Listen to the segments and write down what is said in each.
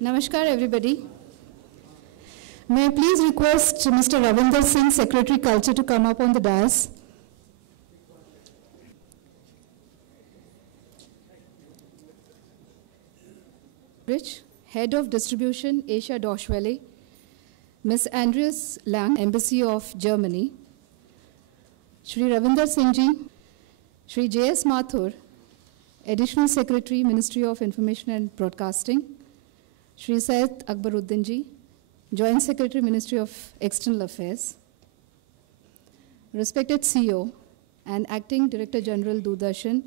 Namaskar, everybody. May I please request Mr. Ravindra Singh, Secretary Culture, to come up on the dais. Rich, Head of Distribution, Asia Deutsche Welle, Ms. Andreas Lang, Embassy of Germany, Shri Ravindra Singh ji, Shri J.S. Mathur, Additional Secretary, Ministry of Information and Broadcasting, Shri Syed Akbaruddin ji, Joint Secretary, Ministry of External Affairs, respected CEO and Acting Director General Doordarshan,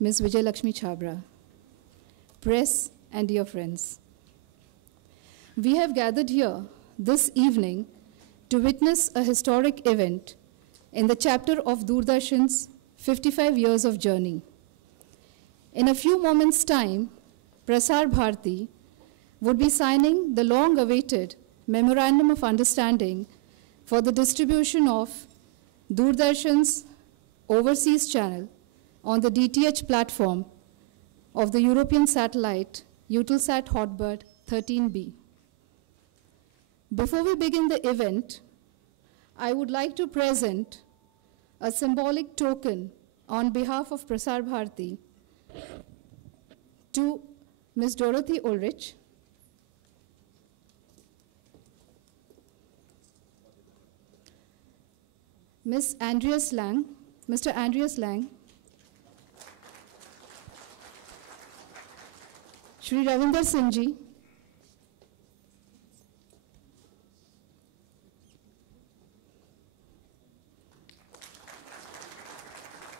Ms. Vijay Lakshmi Chhabra, press and dear friends. We have gathered here this evening to witness a historic event in the chapter of Doordarshan's 55 years of journey. In a few moments' time, Prasar Bharati would be signing the long-awaited Memorandum of Understanding for the distribution of Doordarshan's overseas channel on the DTH platform of the European satellite Eutelsat Hotbird 13B. Before we begin the event, I would like to present a symbolic token on behalf of Prasar Bharati to Ms. Dorothy Ulrich, Ms. Andreas Lang, Mr. Andreas Lang, Shri Ravindra Singh ji,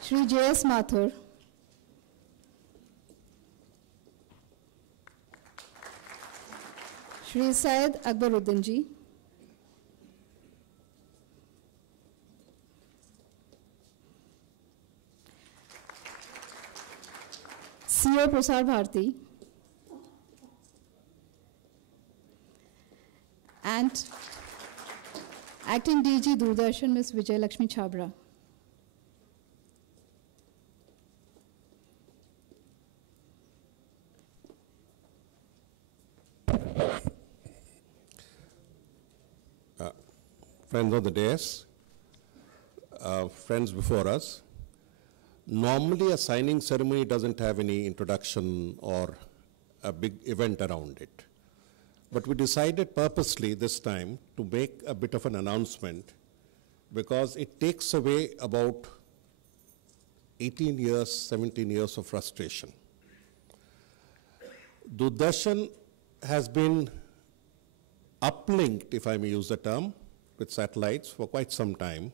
Shri J.S. Mathur, Shri Syed Akbaruddin ji, CEO Prasar Bharati, and Acting DG Doordarshan, Ms. Vijay Lakshmi Chhabra. Friends on the dais, friends before us, normally a signing ceremony doesn't have any introduction or a big event around it. But we decided purposely this time to make a bit of an announcement because it takes away about 18 years, 17 years of frustration. Doordarshan has been uplinked, if I may use the term, with satellites for quite some time.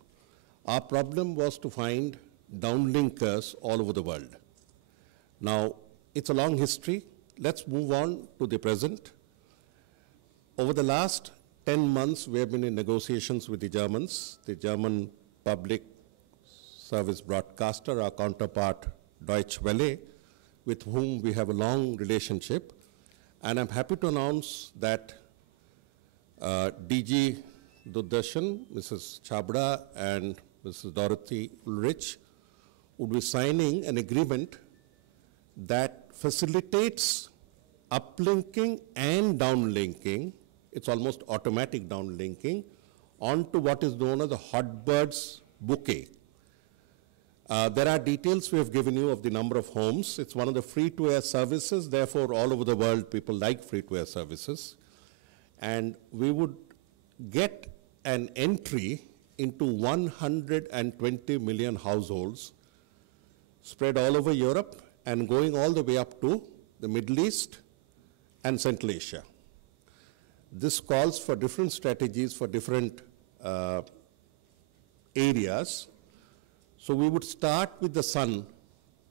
Our problem was to find downlinkers all over the world. Now, it's a long history. Let's move on to the present. Over the last 10 months, we have been in negotiations with the Germans, the German public service broadcaster, our counterpart Deutsche Welle, with whom we have a long relationship. And I'm happy to announce that DG Doordarshan, Mrs. Chhabra and Mrs. Dorothy Ulrich would be signing an agreement that facilitates uplinking and downlinking. It's almost automatic downlinking onto what is known as the Hotbirds bouquet. There are details we have given you of the number of homes. It's one of the free-to-air services. Therefore, all over the world, people like free-to-air services. And we would get an entry into 120 million households spread all over Europe and going all the way up to the Middle East and Central Asia. This calls for different strategies for different areas. So we would start with the sun,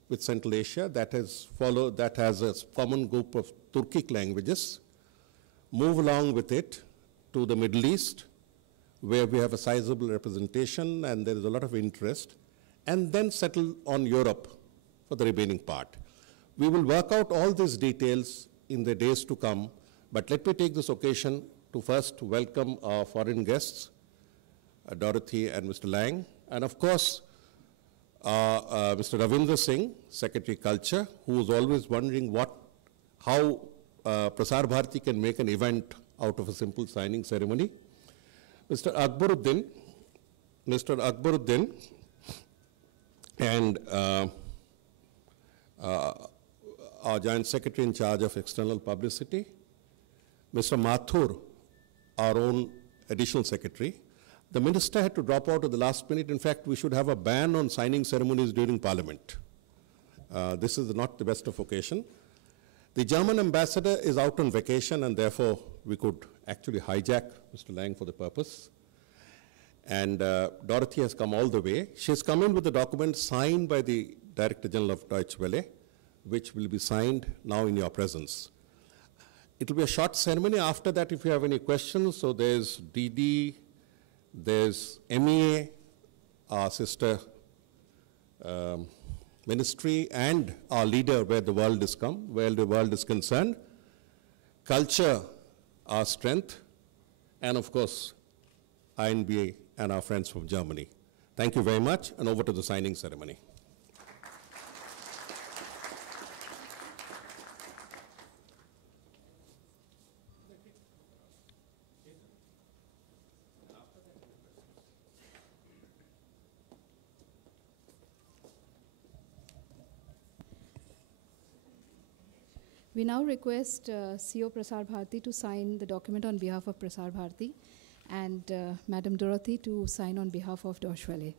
with Central Asia, that has a common group of Turkic languages, move along with it to the Middle East, where we have a sizable representation and there is a lot of interest, and then settle on Europe for the remaining part. We will work out all these details in the days to come, but let me take this occasion to first welcome our foreign guests, Dorothy and Mr. Lang, and of course, Mr. Ravindra Singh, Secretary Culture, who was always wondering how Prasar Bharati can make an event out of a simple signing ceremony. Mr. Akbaruddin and our Joint Secretary in charge of external publicity, Mr. Mathur, our own additional secretary. The minister had to drop out at the last minute. In fact, we should have a ban on signing ceremonies during Parliament. This is not the best of occasion. The German ambassador is out on vacation, and therefore we could actually hijack Mr. Lang for the purpose. And Dorothy has come all the way. She's come in with the document signed by the Director General of Deutsche Welle, which will be signed now in your presence. It will be a short ceremony. After that, if you have any questions, so there's DD, there's MEA, our sister ministry, and our leader where the world is concerned. Culture, our strength, and of course, INBA and our friends from Germany. Thank you very much, and over to the signing ceremony. We now request CEO Prasar Bharati to sign the document on behalf of Prasar Bharati, and Madam Dorothy to sign on behalf of Deutsche Welle.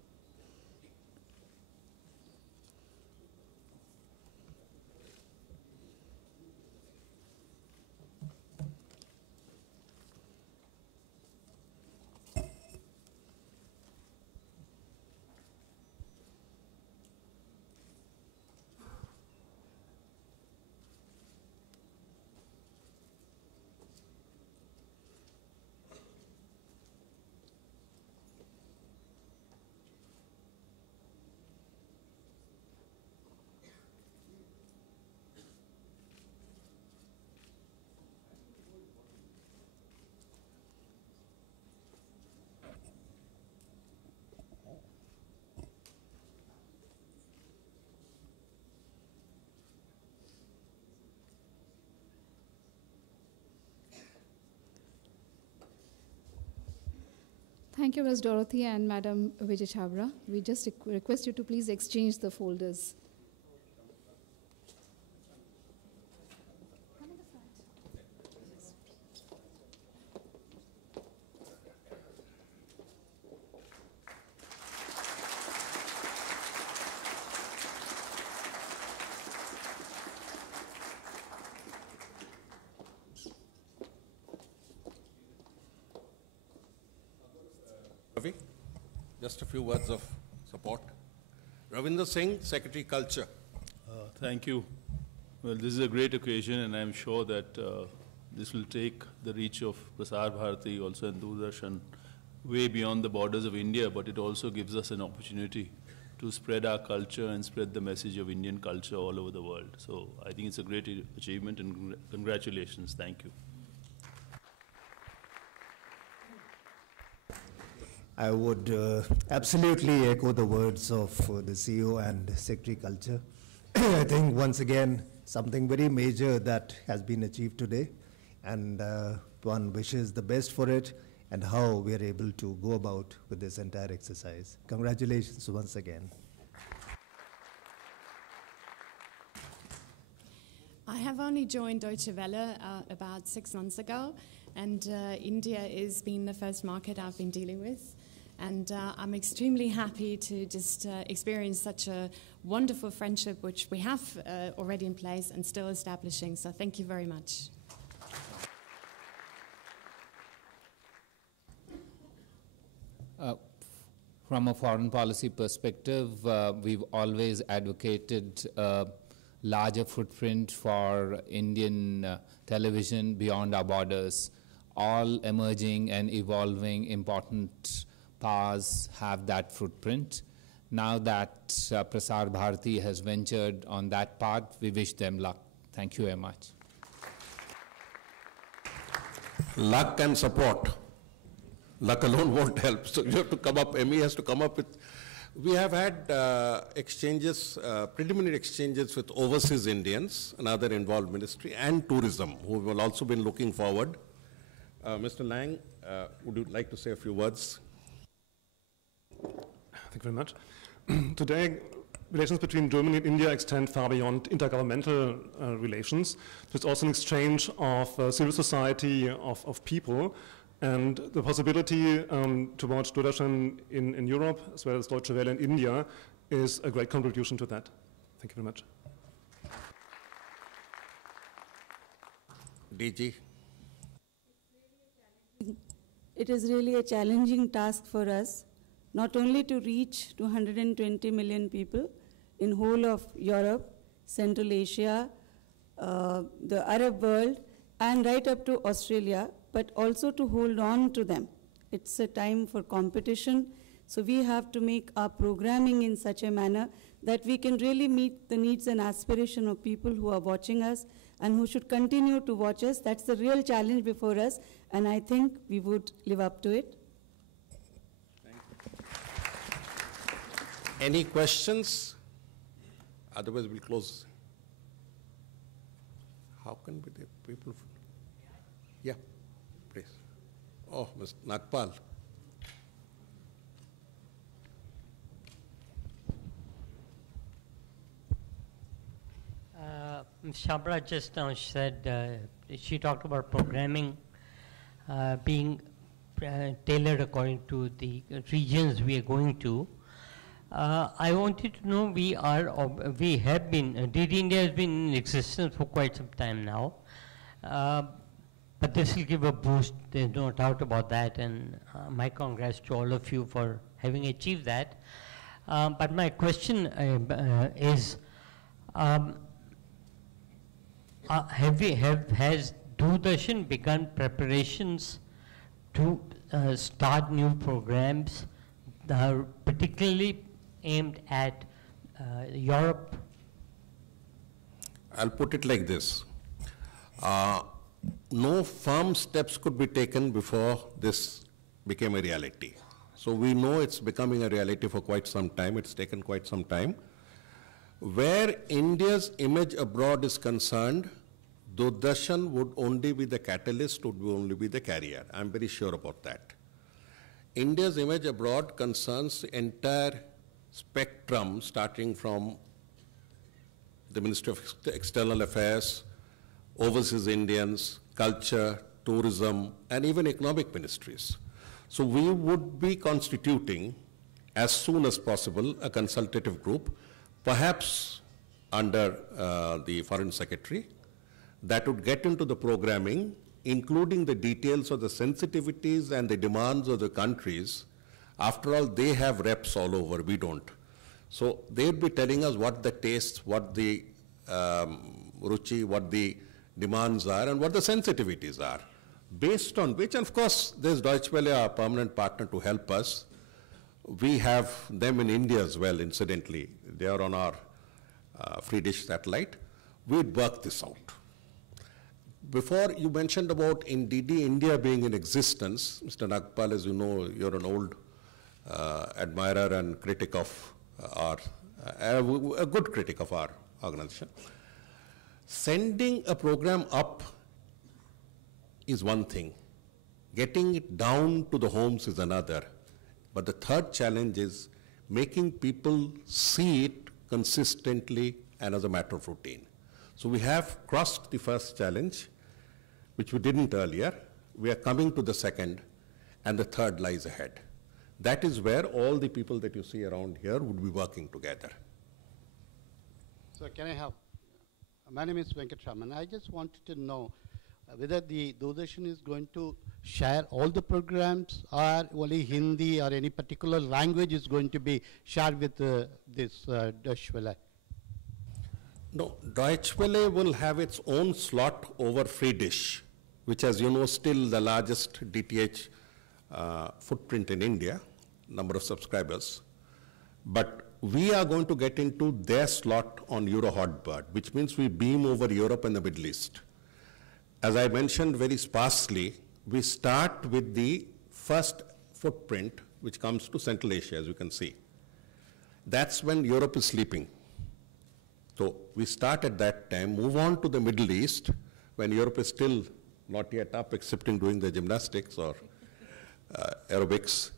Thank you, Ms. Dorothy and Madam Vijay Chabra. We just request you to please exchange the folders. Ravi, just a few words of support. Ravindra Singh, Secretary Culture. Thank you. Well, this is a great occasion, and I'm sure that this will take the reach of Prasar Bharati, also in Doordarshan, way beyond the borders of India, but it also gives us an opportunity to spread our culture and spread the message of Indian culture all over the world. So I think it's a great achievement, and congratulations. Thank you. I would absolutely echo the words of the CEO and Secretary Culture. I think once again, something very major that has been achieved today, and one wishes the best for it and how we are able to go about with this entire exercise. Congratulations once again. I have only joined Deutsche Welle about 6 months ago, and India has been the first market I've been dealing with. And I'm extremely happy to just experience such a wonderful friendship, which we have already in place and still establishing. So thank you very much. From a foreign policy perspective, we've always advocated a larger footprint for Indian television beyond our borders. All emerging and evolving important powers have that footprint. Now that Prasar Bharati has ventured on that path, we wish them luck. Thank you very much. Luck and support. Luck alone won't help. So you have to come up, ME has to come up with We have had exchanges, preliminary exchanges with overseas Indians, another involved ministry, and tourism, who will also been looking forward. Mr. Lang, would you like to say a few words? Thank you very much. Today, relations between Germany and India extend far beyond intergovernmental relations. There's also an exchange of civil society, of people, and the possibility to watch Doordarshan in Europe, as well as Deutsche Welle in India, is a great contribution to that. Thank you very much. DG. It is really a challenging task for us, not only to reach 220 million people in whole of Europe, Central Asia, the Arab world, and right up to Australia, but also to hold on to them. It's a time for competition, so we have to make our programming in such a manner that we can really meet the needs and aspirations of people who are watching us and who should continue to watch us. That's the real challenge before us, and I think we would live up to it. Any questions? Otherwise, we'll close. How can we the people? Yeah, please. Oh, Mr. Nagpal. Ms. Chhabra just now said, she talked about programming being tailored according to the regions we are going to. I wanted to know, we have been, DD India has been in existence for quite some time now, but this will give a boost, there's no doubt about that, and my congrats to all of you for having achieved that. But my question is, has Doordarshan begun preparations to start new programs, particularly aimed at Europe? I'll put it like this. No firm steps could be taken before this became a reality. So we know it's becoming a reality for quite some time. It's taken quite some time. Where India's image abroad is concerned, Doordarshan would only be the catalyst, would only be the carrier. I'm very sure about that. India's image abroad concerns the entire spectrum, starting from the Ministry of External Affairs, overseas Indians, culture, tourism, and even economic ministries. So we would be constituting, as soon as possible, a consultative group, perhaps under the Foreign Secretary, that would get into the programming, including the details of the sensitivities and the demands of the countries. After all, they have reps all over, we don't. So they would be telling us what the tastes, what the ruchi, what the demands are, and what the sensitivities are. Based on which, and of course, there's Deutsche Welle, our permanent partner, to help us. We have them in India as well, incidentally. They are on our free dish satellite. We'd work this out. Before, you mentioned about in DD India being in existence. Mr. Nagpal, as you know, you're an old admirer and critic of a good critic of our organization. Sending a program up is one thing. Getting it down to the homes is another. But the third challenge is making people see it consistently and as a matter of routine. So we have crossed the first challenge, which we didn't earlier. We are coming to the second, and the third lies ahead. That is where all the people that you see around here would be working together. So can I have, my name is Venkatraman. I just wanted to know whether the Doordarshan is going to share all the programs, or only Hindi or any particular language is going to be shared with this Deutsche Welle? No, Deutsche Welle will have its own slot over free dish, which, as you know, still the largest DTH footprint in India, number of subscribers. But we are going to get into their slot on Euro Hotbird, which means we beam over Europe and the Middle East. As I mentioned very sparsely, we start with the first footprint, which comes to Central Asia, as you can see. That's when Europe is sleeping. So we start at that time, move on to the Middle East, when Europe is still not yet up, except in doing the gymnastics or aerobics,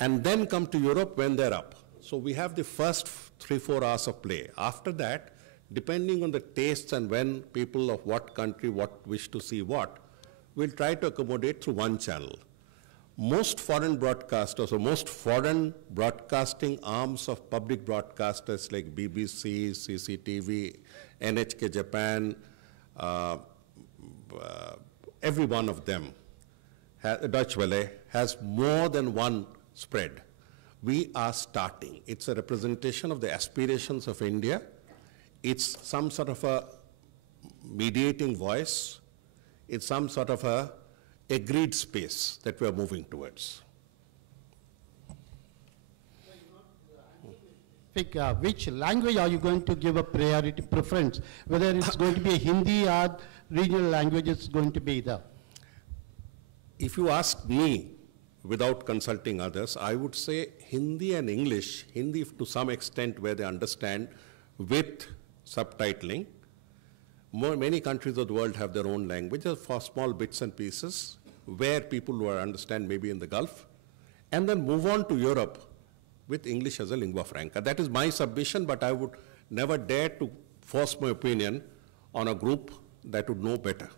and then come to Europe when they're up. So we have the first 3-4 hours of play. After that, depending on the tastes and when people of what country wish to see what, we'll try to accommodate through one channel. Most foreign broadcasters, or most foreign broadcasting arms of public broadcasters like BBC, CCTV, NHK Japan, every one of them, Deutsche Welle, has more than one spread. We are starting. It's a representation of the aspirations of India. It's some sort of a mediating voice. It's some sort of a agreed space that we are moving towards. Which language are you going to give a priority preference? Whether it's going to be a Hindi or regional language is going to be the? If you ask me, without consulting others, I would say Hindi and English, Hindi to some extent where they understand with subtitling. Many countries of the world have their own languages for small bits and pieces where people will understand maybe in the Gulf, and then move on to Europe with English as a lingua franca. That is my submission, but I would never dare to force my opinion on a group that would know better.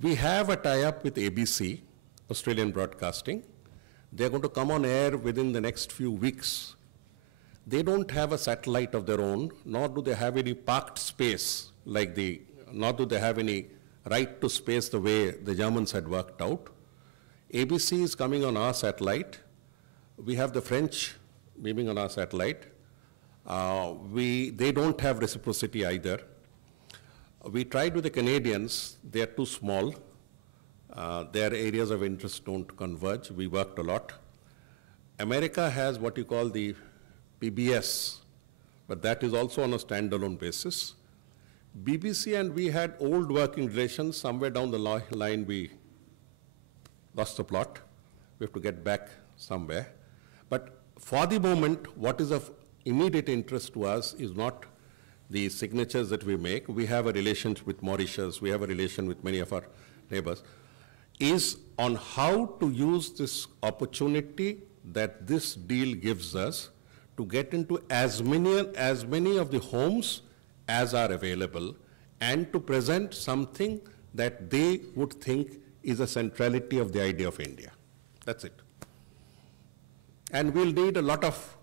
We have a tie-up with ABC, Australian Broadcasting. They're going to come on air within the next few weeks. They don't have a satellite of their own, nor do they have any parked space nor do they have any right to space the way the Germans had worked out. ABC is coming on our satellite. We have the French beaming on our satellite. They don't have reciprocity either. We tried with the Canadians. They are too small. Their areas of interest don't converge. We worked a lot. America has what you call the PBS, but that is also on a standalone basis. BBC and we had old working relations. Somewhere down the line we lost the plot. We have to get back somewhere. But for the moment, what is of immediate interest to us is not the signatures that we make. We have a relationship with Mauritius. We have a relation with many of our neighbors. Is on how to use this opportunity that this deal gives us to get into as many of the homes as are available, and to present something that they would think is a centrality of the idea of India. That's it. And we'll need a lot of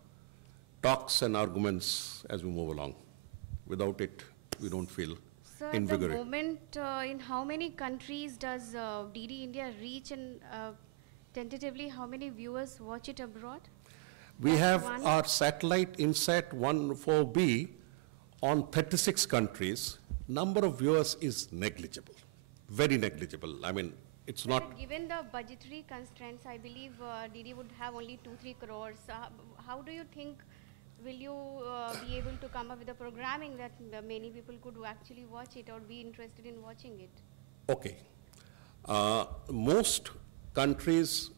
talks and arguments as we move along. Without it, we don't feel invigorated. At the moment, in how many countries does DD India reach, and tentatively how many viewers watch it abroad? We have our satellite INSAT 14B on 36 countries. Number of viewers is negligible, very negligible. I mean, it's not. Given the budgetary constraints, I believe DD would have only 2-3 crores. How do you think will you be able to come up with a programming that many people could actually watch it or be interested in watching it? Okay. Most countries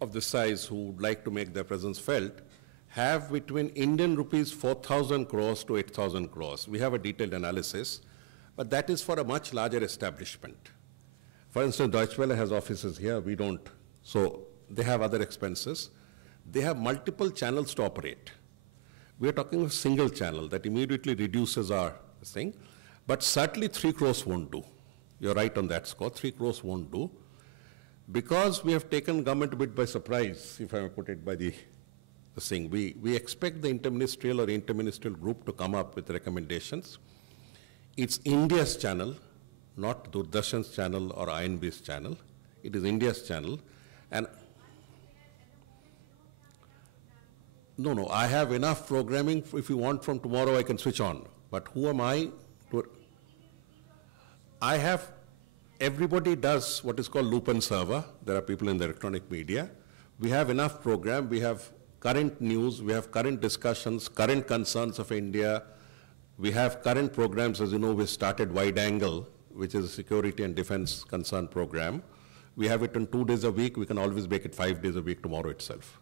of this size who would like to make their presence felt have between Indian rupees 4,000 crores to 8,000 crores. We have a detailed analysis, but that is for a much larger establishment. For instance, Deutsche Welle has offices here, we don't. So they have other expenses. They have multiple channels to operate. We are talking of a single channel that immediately reduces our thing, but certainly 3 crores won't do. You're right on that score, 3 crores won't do. Because we have taken government a bit by surprise, if I may put it by the thing. We expect the interministerial or interministerial group to come up with recommendations. It's India's channel, not Doordarshan's channel or INB's channel. It is India's channel. And no, I have enough programming. If you want from tomorrow, I can switch on. But who am I to? I have, everybody does what is called loop and server. There are people in the electronic media. We have enough program. We have current news. We have current discussions, current concerns of India, We have current programs, as you know, we started Wide Angle, which is a security and defense concern program. We have it on 2 days a week. We can always make it 5 days a week tomorrow itself.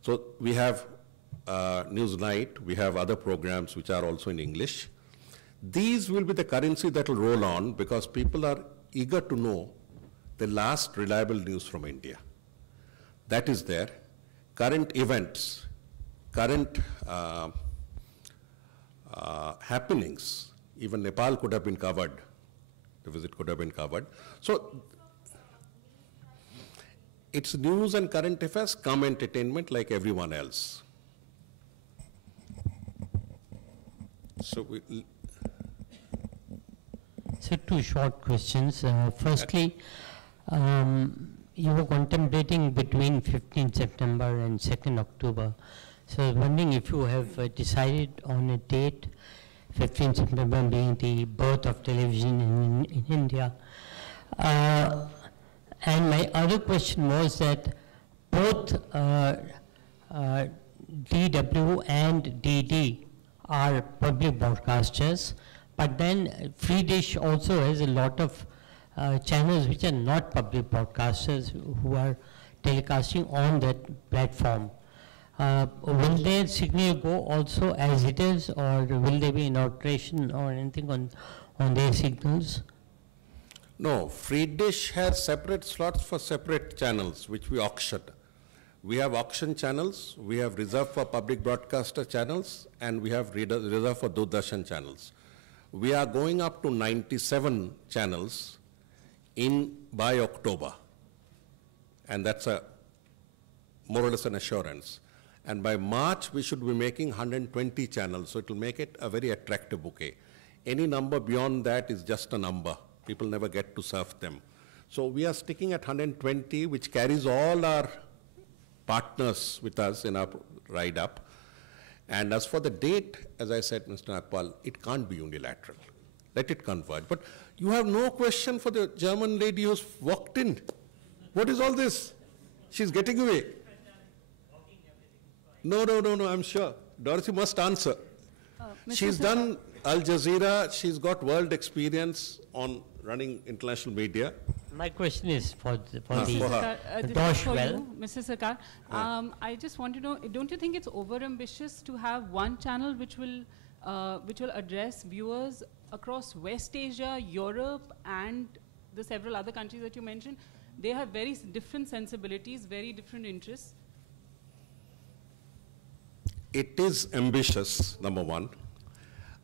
So we have News Night. We have other programs which are also in English. These will be the currency that will roll on because people are eager to know the last reliable news from India. That is there. Current events, current happenings, even Nepal could have been covered. The visit could have been covered. So it's news and current affairs, come entertainment like everyone else. So two short questions. Firstly, you were contemplating between 15th September and 2nd October. So I was wondering if you have decided on a date, 15th September being the birth of television in India. And my other question was that both DW and DD are public broadcasters, but then Free Dish also has a lot of channels which are not public broadcasters who are telecasting on that platform. Will their signal go also as it is, or will there be an alteration or anything on their signals? No, Free Dish has separate slots for separate channels, which we auction. We have auction channels, we have reserved for public broadcaster channels, and we have reserved for Doordarshan channels. We are going up to 97 channels by October, and that's more or less an assurance. And by March, we should be making 120 channels, so it will make it a very attractive bouquet. Any number beyond that is just a number. People never get to surf them. So we are sticking at 120, which carries all our partners with us in our ride up. And as for the date, as I said, Mr. Nagpal, it can't be unilateral. Let it converge. But you have no question for the German lady who's walked in. What is all this? She's getting away. No, I'm sure. Dorothy must answer. She's done Al Jazeera. She's got world experience on running international media. My question is for the Deutsche Welle. Mr. Sircar, I just want to know, don't you think it's over-ambitious to have one channel which will address viewers across West Asia, Europe, and the several other countries that you mentioned? They have very different sensibilities, very different interests. It is ambitious, number one.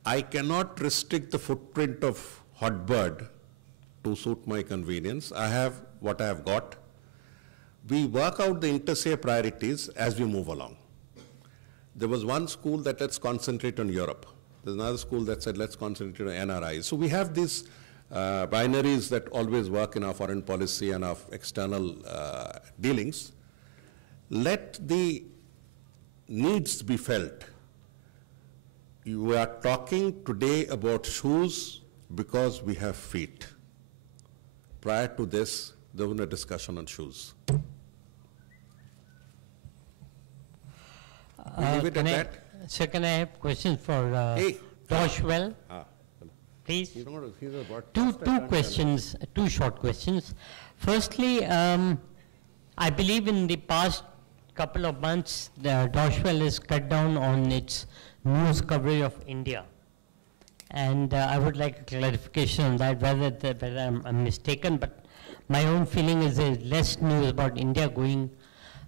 I cannot restrict the footprint of Hotbird to suit my convenience. I have what I have got. We work out the inter-se priorities as we move along. There was one school that let's concentrate on Europe. There's another school that said let's concentrate on NRI. So we have these binaries that always work in our foreign policy and our external dealings. Let the needs be felt. You are talking today about shoes because we have feet. Prior to this, there was a discussion on shoes. Leave it at that. So can I have questions for Deutsche Welle? Please. Two short questions. Firstly, I believe in the past couple of months, the Deutsche Welle has cut down on its news coverage of India. And I would like a clarification on that, whether I'm mistaken, but my own feeling is there's less news about India going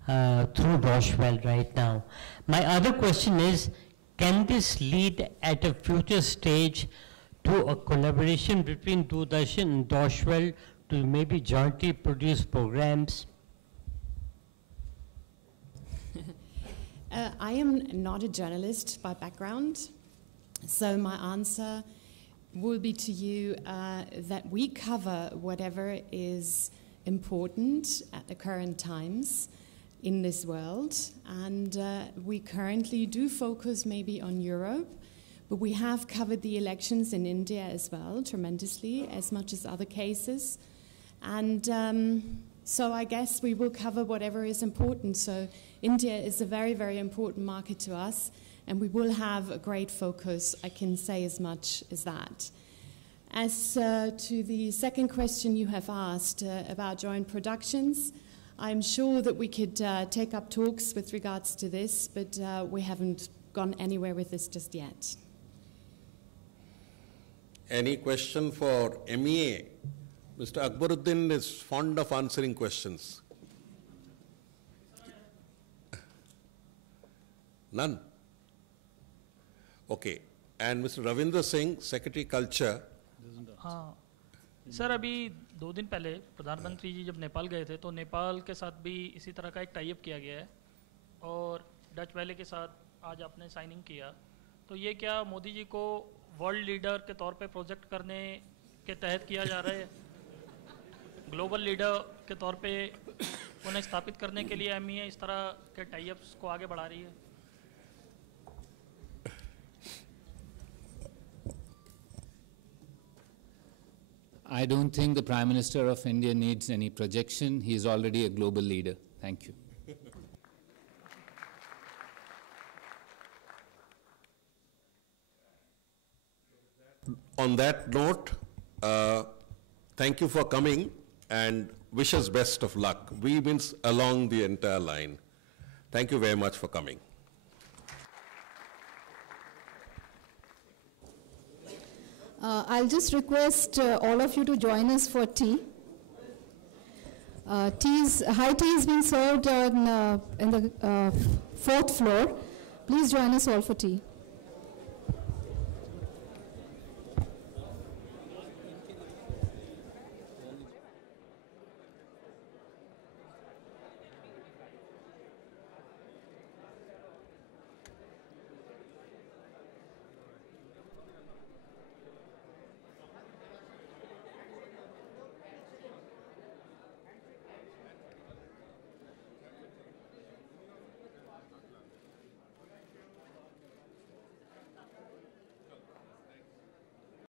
through Deutsche Welle right now. My other question is, can this lead at a future stage to a collaboration between Doordarshan and Deutsche Welle to maybe jointly produce programs? I am not a journalist by background, so my answer will be to you that we cover whatever is important at the current times in this world, and we currently do focus maybe on Europe, but we have covered the elections in India as well tremendously, as much as other cases, and so I guess we will cover whatever is important. So India is a very, very important market to us, and we will have a great focus. I can say as much as that. As to the second question you have asked about joint productions, I'm sure that we could take up talks with regards to this, but we haven't gone anywhere with this just yet. Any question for MEA? Mr. Akbaruddin is fond of answering questions. None? Okay. And Mr. Ravindra Singh, Secretary Culture. हाँ sir, अभी 2 दिन पहले प्रधानमंत्री जी जब नेपाल गए थे तो नेपाल के साथ भी इसी तरह का एक टाई अप किया गया है और डच वैले के साथ आज आपने साइनिंग किया, तो ये क्या मोदी जी को वर्ल्ड लीडर के तौर पे प्रोजेक्ट करने के तहत किया जा रहा है? ग्लोबल लीडर के तौर पे उन्हें स्थापित करने के लिए MEA इस तरह के टाई अप्स को आगे बढ़ा रही है? I don't think the Prime Minister of India needs any projection. He is already a global leader. Thank you. On that note, thank you for coming and wish us best of luck. We means along the entire line. Thank you very much for coming. I'll just request all of you to join us for tea. High tea is being served in the 4th floor. Please join us all for tea.